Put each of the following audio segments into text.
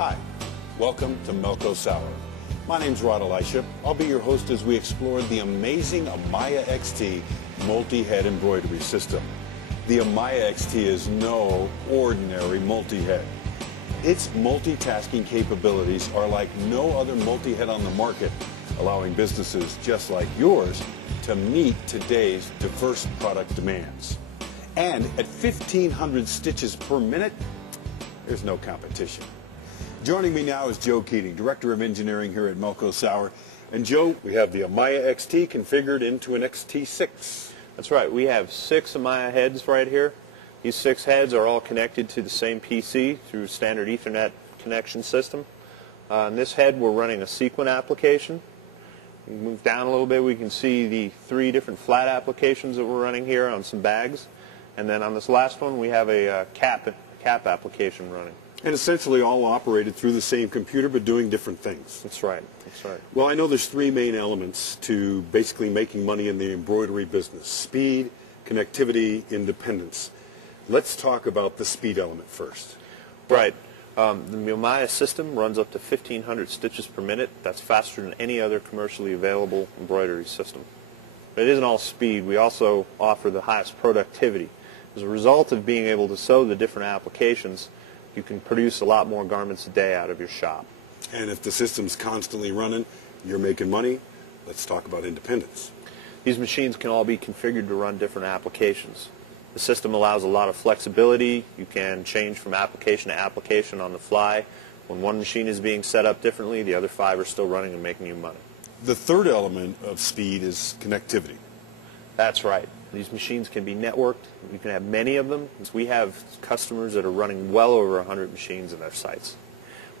Hi, welcome to Melco Sour. My name's Rod Elisha. I'll be your host as we explore the amazing Amaya XT multi-head embroidery system. The Amaya XT is no ordinary multi-head. Its multitasking capabilities are like no other multi-head on the market, allowing businesses just like yours to meet today's diverse product demands. And at 1,500 stitches per minute, there's no competition. Joining me now is Joe Keating, Director of Engineering here at Melco Sour. And Joe, we have the Amaya XT configured into an XT6. That's right. We have 6 Amaya heads right here. These 6 heads are all connected to the same PC through standard Ethernet connection system. On this head, we're running a sequin application. We move down a little bit, we can see the 3 different flat applications that we're running here on some bags. And then on this last one, we have a cap application running. And essentially all operated through the same computer but doing different things. That's right. That's right. Well, I know there's 3 main elements to basically making money in the embroidery business: speed, connectivity, independence. Let's talk about the speed element first. Right. The Amaya system runs up to 1,500 stitches per minute. That's faster than any other commercially available embroidery system. But it isn't all speed. We also offer the highest productivity. As a result of being able to sew the different applications, you can produce a lot more garments a day out of your shop. And if the system's constantly running, you're making money. Let's talk about independence. These machines can all be configured to run different applications. The system allows a lot of flexibility. You can change from application to application on the fly. When one machine is being set up differently, the other 5 are still running and making you money. The third element of speed is connectivity. That's right. These machines can be networked. You can have many of them. We have customers that are running well over 100 machines in their sites.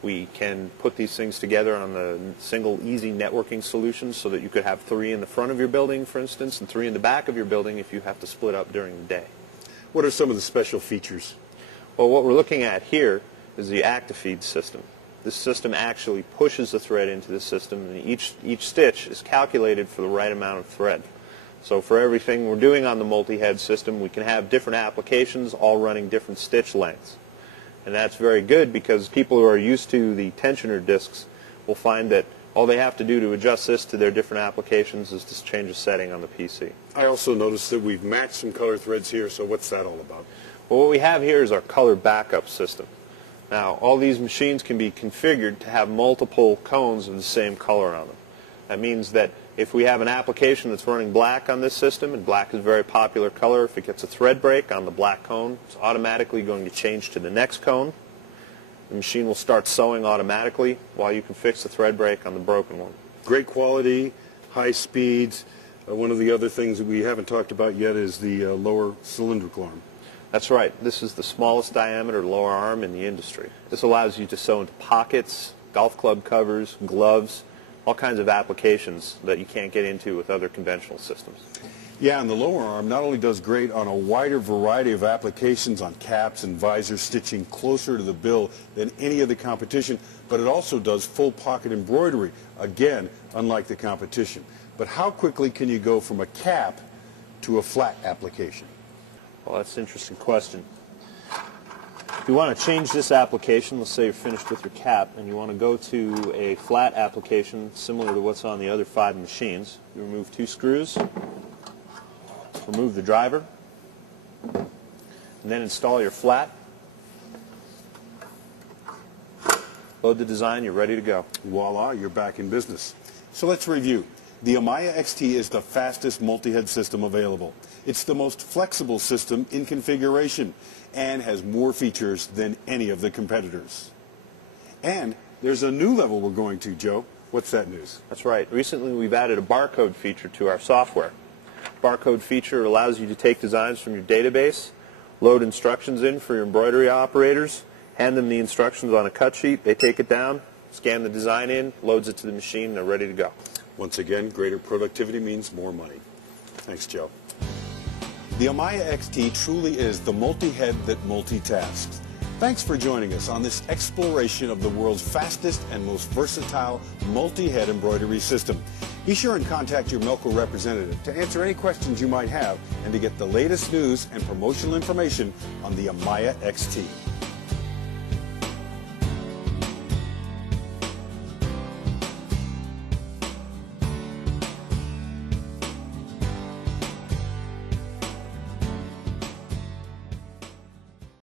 We can put these things together on the single easy networking solution so that you could have 3 in the front of your building, for instance, and 3 in the back of your building if you have to split up during the day. What are some of the special features? Well, what we're looking at here is the ActiFeed system. This system actually pushes the thread into the system, and each stitch is calculated for the right amount of thread. So for everything we're doing on the multi-head system, we can have different applications all running different stitch lengths. And that's very good because people who are used to the tensioner discs will find that all they have to do to adjust this to their different applications is to change a setting on the PC. I also noticed that we've matched some color threads here, so what's that all about? Well, what we have here is our color backup system. Now, all these machines can be configured to have multiple cones of the same color on them. That means that if we have an application that's running black on this system, and black is a very popular color, if it gets a thread break on the black cone, it's automatically going to change to the next cone. The machine will start sewing automatically while you can fix the thread break on the broken one. Great quality, high speeds. One of the other things that we haven't talked about yet is the lower cylindrical arm. That's right. This is the smallest diameter lower arm in the industry. This allows you to sew into pockets, golf club covers, gloves, all kinds of applications that you can't get into with other conventional systems. Yeah, and the lower arm not only does great on a wider variety of applications on caps and visors, stitching closer to the bill than any of the competition, but it also does full pocket embroidery, again, unlike the competition. But how quickly can you go from a cap to a flat application? Well, that's an interesting question. If you want to change this application, let's say you're finished with your cap and you want to go to a flat application similar to what's on the other 5 machines, you remove 2 screws, remove the driver, and then install your flat. Load the design, you're ready to go. Voila, you're back in business. So let's review. The Amaya XT is the fastest multi-head system available. It's the most flexible system in configuration and has more features than any of the competitors. And there's a new level we're going to, Joe. What's that news? That's right. Recently we've added a barcode feature to our software. Barcode feature allows you to take designs from your database, load instructions in for your embroidery operators, hand them the instructions on a cut sheet, they take it down, scan the design in, loads it to the machine, and they're ready to go. Once again, greater productivity means more money. Thanks, Joe. The Amaya XT truly is the multi-head that multitasks. Thanks for joining us on this exploration of the world's fastest and most versatile multi-head embroidery system. Be sure and contact your Melco representative to answer any questions you might have and to get the latest news and promotional information on the Amaya XT.